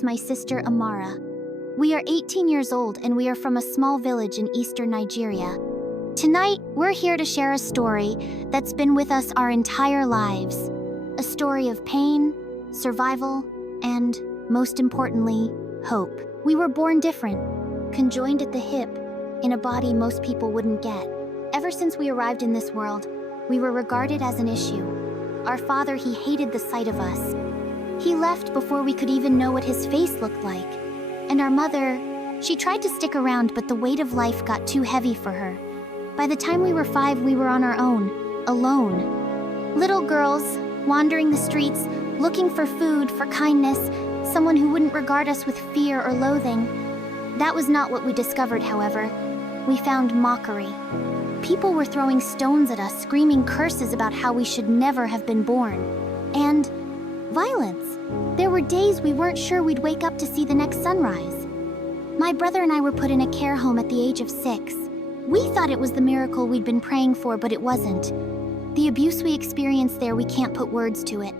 is my sister Amara. We are 18 years old and we are from a small village in eastern Nigeria. Tonight, we're here to share a story that's been with us our entire lives. A story of pain, survival, and, most importantly, hope. We were born different, conjoined at the hip, in a body most people wouldn't get. Ever since we arrived in this world, we were regarded as an issue. Our father, he hated the sight of us. He left before we could even know what his face looked like. And our mother, she tried to stick around, but the weight of life got too heavy for her. By the time we were 5, we were on our own, alone. Little girls, wandering the streets, looking for food, for kindness, someone who wouldn't regard us with fear or loathing. That was not what we discovered, however. We found mockery. People were throwing stones at us, screaming curses about how we should never have been born. And violence. There were days we weren't sure we'd wake up to see the next sunrise. My brother and I were put in a care home at the age of 6. We thought it was the miracle we'd been praying for, but it wasn't. The abuse we experienced there, we can't put words to it.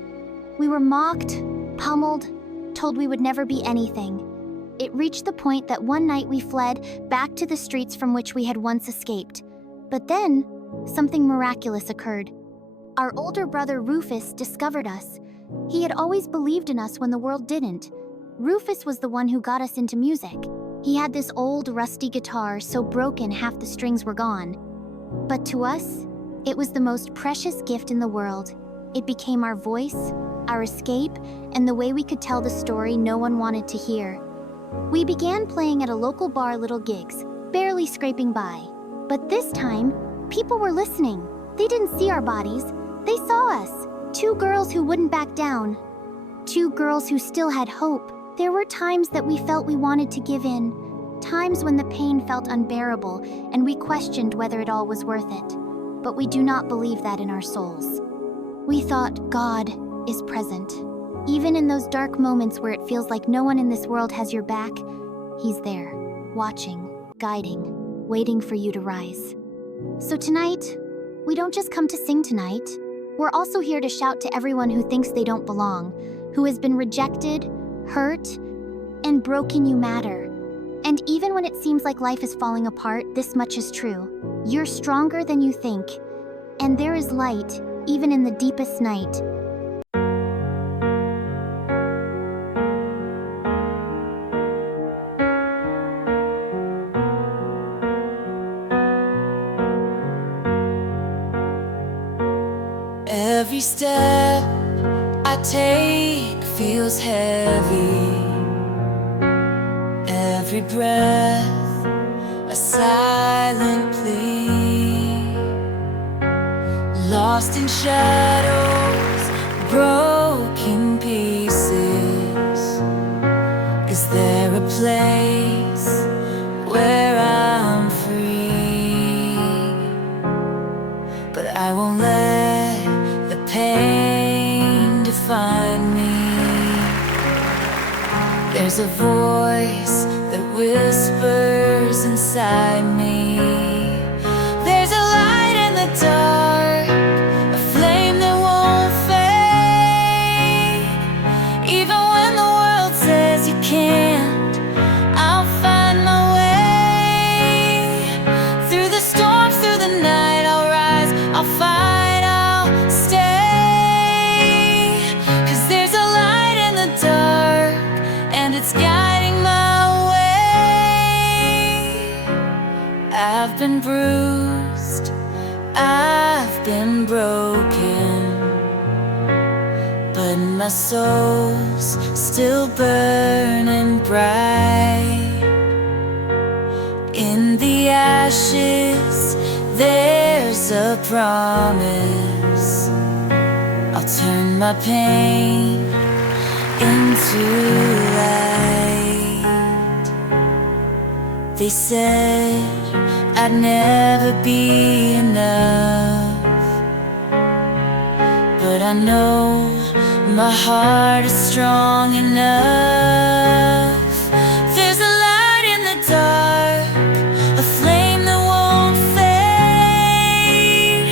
We were mocked, pummeled, told we would never be anything. It reached the point that one night we fled back to the streets from which we had once escaped. But then, something miraculous occurred. Our older brother Rufus discovered us. He had always believed in us when the world didn't. Rufus was the one who got us into music. He had this old, rusty guitar so broken half the strings were gone. But to us, it was the most precious gift in the world. It became our voice, our escape, and the way we could tell the story no one wanted to hear. We began playing at a local bar, little gigs, barely scraping by. But this time, people were listening. They didn't see our bodies. They saw us. 2 girls who wouldn't back down. 2 girls who still had hope. There were times that we felt we wanted to give in. Times when the pain felt unbearable, and we questioned whether it all was worth it. But we do not believe that in our souls. We thought God is present. Even in those dark moments where it feels like no one in this world has your back, He's there, watching, guiding, waiting for you to rise. So tonight, we don't just come to sing tonight. We're also here to shout to everyone who thinks they don't belong, who has been rejected, hurt, and broken. You matter. And even when it seems like life is falling apart, this much is true. You're stronger than you think, and there is light, even in the deepest night. Every step I take feels heavy. Every breath a silent plea. Lost in shadows, broken pieces. Is there a place where I'm free? But I won't let the pain define me. There's a voice that whispers inside me. There's a light in the dark, a flame that won't fade. Even when the world says you can't, I'll find my way. Through the storms, through the night, I'll rise, I'll fight, I'll stay. 'Cause there's a light in the dark, and it's guiding my way. I've been bruised, I've been broken, but my soul's still burning bright. In the ashes, there's a promise. I'll turn my pain into light. They said I'd never be enough, but I know my heart is strong enough. There's a light in the dark, a flame that won't fade.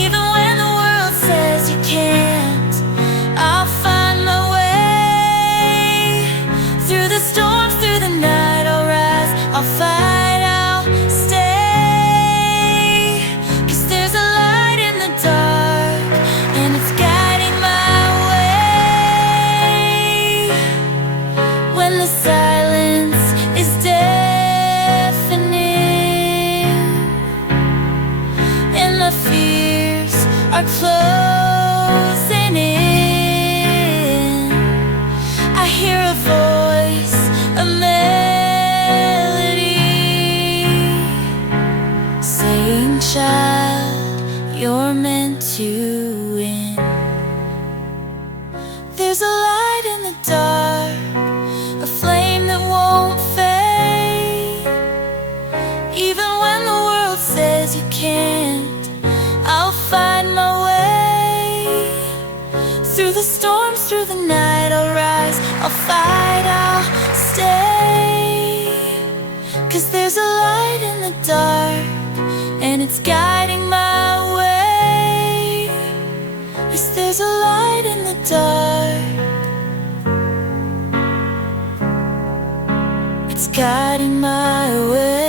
Even when the world says you can't, I'll find my way. through the night, I'll rise, I'll fight, I'll stay. 'Cause there's a light in the dark, and it's guiding my way. Yes, there's a light in the dark, it's guiding my way.